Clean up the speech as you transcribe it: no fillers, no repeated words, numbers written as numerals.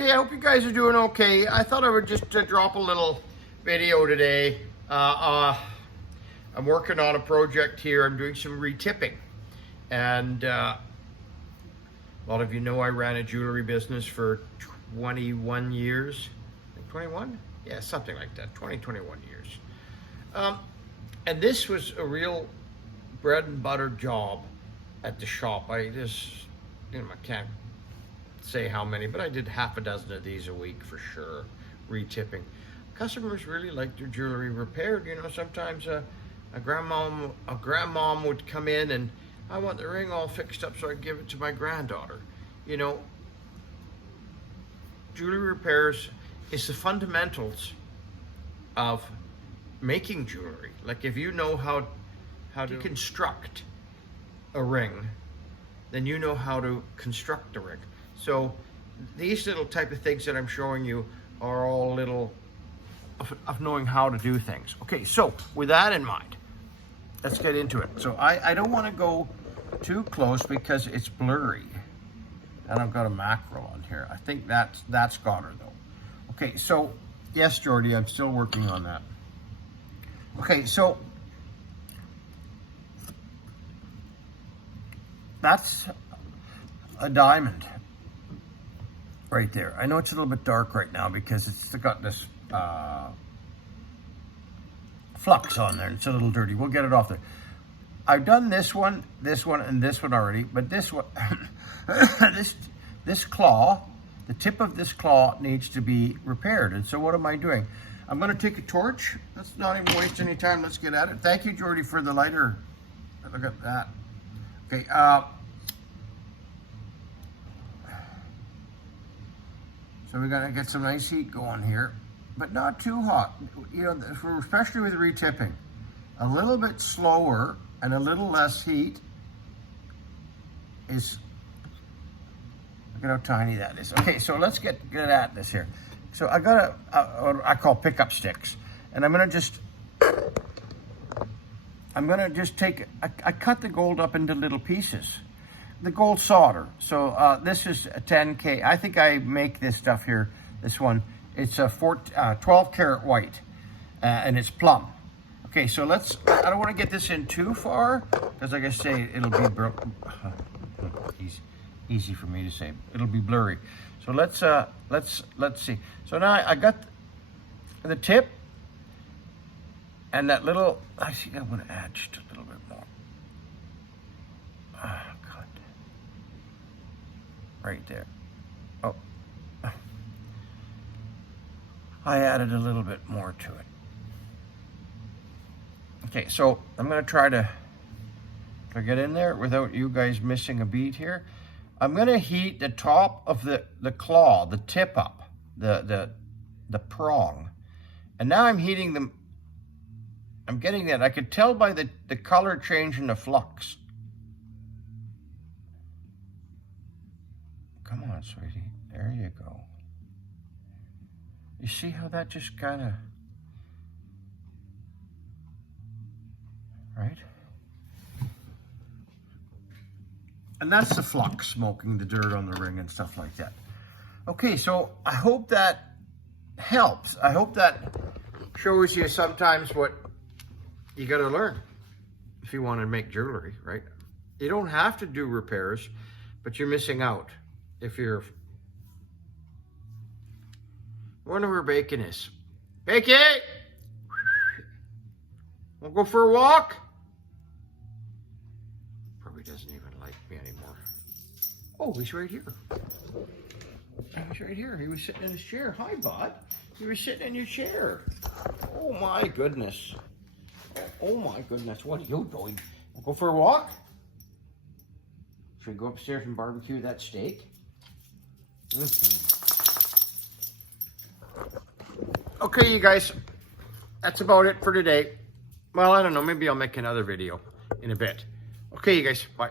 Okay, I hope you guys are doing okay. I thought I would just drop a little video today. I'm working on a project here. I'm doing some retipping. And a lot of you know I ran a jewelry business for 21 years. 21? Yeah, something like that. 21 years. And this was a real bread and butter job at the shop. I just, I can't say how many, but I did half a dozen of these a week for sure, retipping. Customers really like their jewelry repaired. You know, sometimes a grandmom would come in and I want the ring all fixed up so I can give it to my granddaughter. You know, jewelry repairs is the fundamentals of making jewelry. Like if you know how to construct a ring, then you know how to construct the ring. So these little type of things that I'm showing you are all little of knowing how to do things. Okay, so with that in mind, let's get into it. So I don't want to go too close because it's blurry. And I've got a mackerel on here. I think that's got her though. Okay, so yes, Jordy, I'm still working on that. Okay, so that's a diamond right there. I know it's a little bit dark right now because it's got this flux on there. It's a little dirty. We'll get it off there. I've done this one, and this one already, but this one, this claw, the tip of this claw needs to be repaired. And so what am I doing? I'm going to take a torch. Let's not even waste any time. Let's get at it. Thank you, Jordy, for the lighter. Look at that. Okay. So we're gonna get some nice heat going here, but not too hot. You know, especially with retipping, a little bit slower and a little less heat is. Look at how tiny that is. Okay, so let's get at this here. So I got what I call pickup sticks, and I'm gonna just take. I cut the gold up into little pieces. The gold solder. So this is a 10K. I think I make this stuff here. This one, it's a 12 karat white, and it's plum. Okay, so let's. I don't want to get this in too far because, like I say, it'll be easy for me to say. It'll be blurry. So let's see. So now I got the tip and that little. I think I'm going to add just a little bit more. Right there. Oh, I added a little bit more to it. Okay, so I'm going to try to get in there without you guys missing a beat here. I'm going to heat the top of the claw, the tip up, the prong. And now I'm heating them. I'm getting that. I could tell by the color change in the flux. Come on, sweetie. There you go. You see how that just kind of, right? And that's the flux, smoking the dirt on the ring and stuff like that. Okay, so I hope that helps. I hope that shows you sometimes what you got to learn if you want to make jewelry, right? You don't have to do repairs, but you're missing out. If you're, I wonder where Bacon is. Bacon! Wanna go for a walk? Probably doesn't even like me anymore. Oh, he's right here. He's right here. He was sitting in his chair. Hi, bud. You were sitting in your chair. Oh my goodness. Oh my goodness. What are you doing? Wanna go for a walk? Should we go upstairs and barbecue that steak? Okay, you guys, that's about it for today. Well, I don't know, maybe I'll make another video in a bit. Okay, you guys, bye.